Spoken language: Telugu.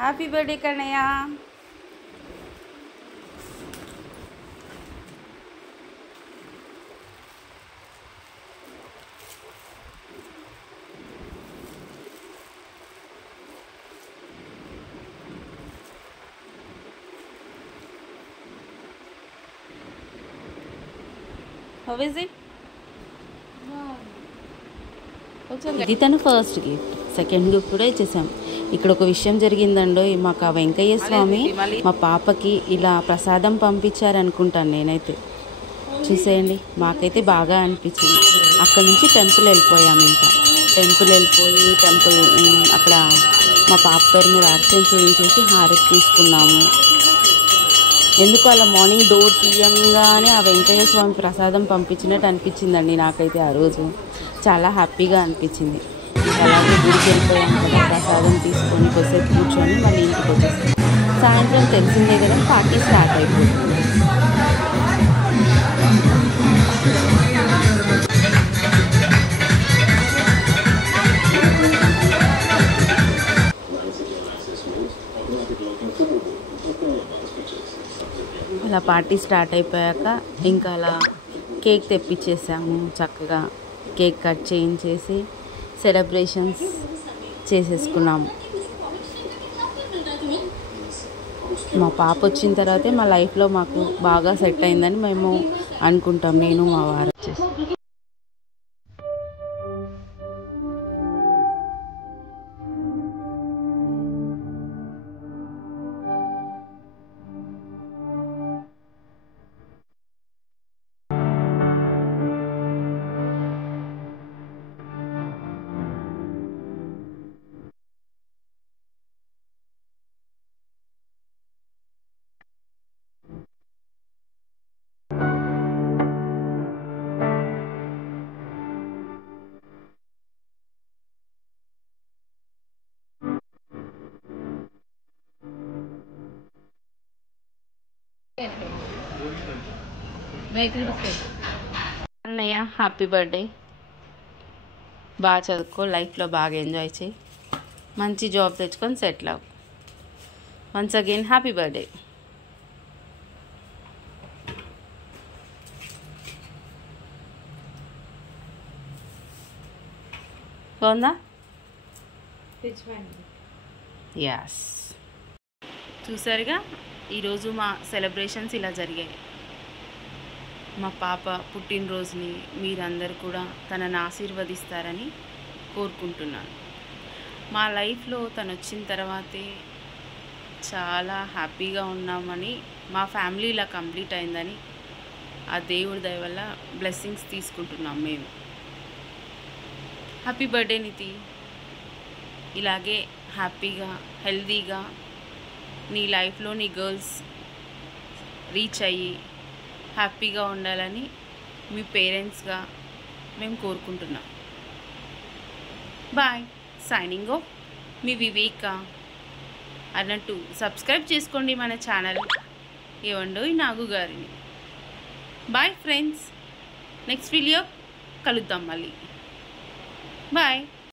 Happy birthday Kannayya. How is it? ఇది తను ఫస్ట్ గిఫ్ట్. సెకండ్ గిఫ్ట్ కూడా ఇచ్చేసాం. ఇక్కడ ఒక విషయం జరిగిందండో, మాకు ఆ వెంకయ్య స్వామి మా పాపకి ఇలా ప్రసాదం పంపించారనుకుంటాను నేనైతే. చూసేయండి, మాకైతే బాగా అనిపించింది. అక్కడ నుంచి టెంపుల్ వెళ్ళిపోయాము. ఇంకా టెంపుల్ అక్కడ మా పాప పేరు మీద అర్చన చేయించేసి హారతి తీసుకున్నాము. ఎందుకు అలా మార్నింగ్ డోర్ తీయంగానే ఆ వెంకయ్య స్వామి ప్రసాదం పంపించినట్టు అనిపించిందండి నాకైతే. ఆ రోజు చాలా హ్యాపీగా అనిపించింది. అలాగే గుడికి వెళ్ళిపోయాం కదా, ప్రసాదం తీసుకొని కొద్దిసేపు కూర్చొని మళ్ళీ ఇంటికి వచ్చేస్తాం. సాయంత్రం తెలిసిందే కదా, పార్టీ స్టార్ట్ అయిపోతుంది. అలా పార్టీ స్టార్ట్ అయిపోయాక ఇంకా అలా కేక్ తెప్పించేసాము. చక్కగా కేక్ కట్ చేయించేసి సెలబ్రేషన్స్ చేసేసుకున్నాము. మా పాప వచ్చిన తర్వాతే మా లైఫ్లో మాకు బాగా సెట్ అయిందని మేము అనుకుంటాం, నేను మా వారు వచ్చేసి. అన్నయ్య హ్యాపీ బర్త్డే. బాగా చదువుకో, లైఫ్లో బాగా ఎంజాయ్ చేయి, మంచి జాబ్ తెచ్చుకొని సెటిల్ అవ్వు. Once again happy birthday. బాగుందా? యాస్. చూసారుగా, ఈరోజు మా సెలబ్రేషన్స్ ఇలా జరిగాయి. మా పాప పుట్టినరోజుని మీరందరూ కూడా తనని ఆశీర్వదిస్తారని కోరుకుంటున్నాను. మా లైఫ్లో తను వచ్చిన తర్వాతే చాలా హ్యాపీగా ఉన్నామని, మా ఫ్యామిలీ ఇలా కంప్లీట్ అయిందని ఆ దేవుడి దయ వల్ల బ్లెస్సింగ్స్ తీసుకుంటున్నాం మేము. Happy birthday NITI. ఇలాగే హ్యాపీగా హెల్తీగా నీ లైఫ్లో నీ గర్ల్స్ రీచ్ అయ్యి హ్యాపీగా ఉండాలని మీ పేరెంట్స్గా మేము కోరుకుంటున్నాం. బాయ్. సైనింగ్ ఆఫ్, మీ వివేక. అన్నట్టు సబ్స్క్రైబ్ చేసుకోండి మన ఛానల్ ఏవండోయ్ నాగు గారిని. బాయ్ ఫ్రెండ్స్, నెక్స్ట్ వీడియో కలుద్దాం మళ్ళీ. బాయ్.